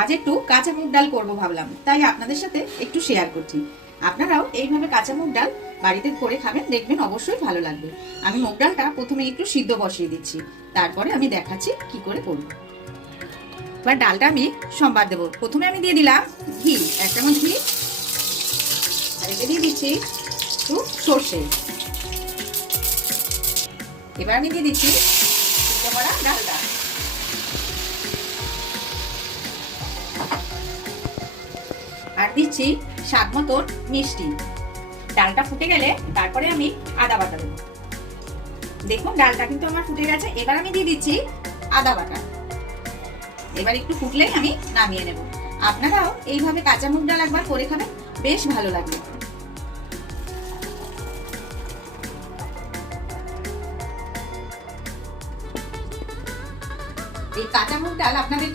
আজ একটু কাঁচা মুগ ডাল করবো ভাবলাম, তাই আপনাদের সাথে একটু শেয়ার করছি। আপনারাও এইভাবে কাঁচা মুগ ডাল বাড়িতে করে খাবেন, দেখবেন অবশ্যই ভালো লাগবে। আমি মুগ ডালটা প্রথমে একটু সিদ্ধ বসিয়ে দিচ্ছি, তারপরে আমি দেখাচ্ছি কি করে করব। এবার ডালটা আমি সম্বার দেবো। প্রথমে আমি দিয়ে দিলাম ঘি, 1 চামচ ঘি, আর এতে দিয়ে দিচ্ছি একটু সর্ষে। এবার আমি দিয়ে দিচ্ছি সিদ্ধ করা ডালটা, আর দিচ্ছি স্বাদ মতন মিষ্টি। ডালটা ফুটে গেলে তারপরে আমি আদা বাটা দেবো। দেখুন ডালটা কিন্তু আমার ফুটে গেছে। এবার আমি দিয়ে দিচ্ছি আদা বাটা। এবার একটু ফুটলেই আমি নামিয়ে নেব। আপনারাও এইভাবে কাঁচা মুগ ডাল একবার করে খাবেন, বেশ ভালো লাগবে। এই কাঁচা মুগ ডাল আপনাদের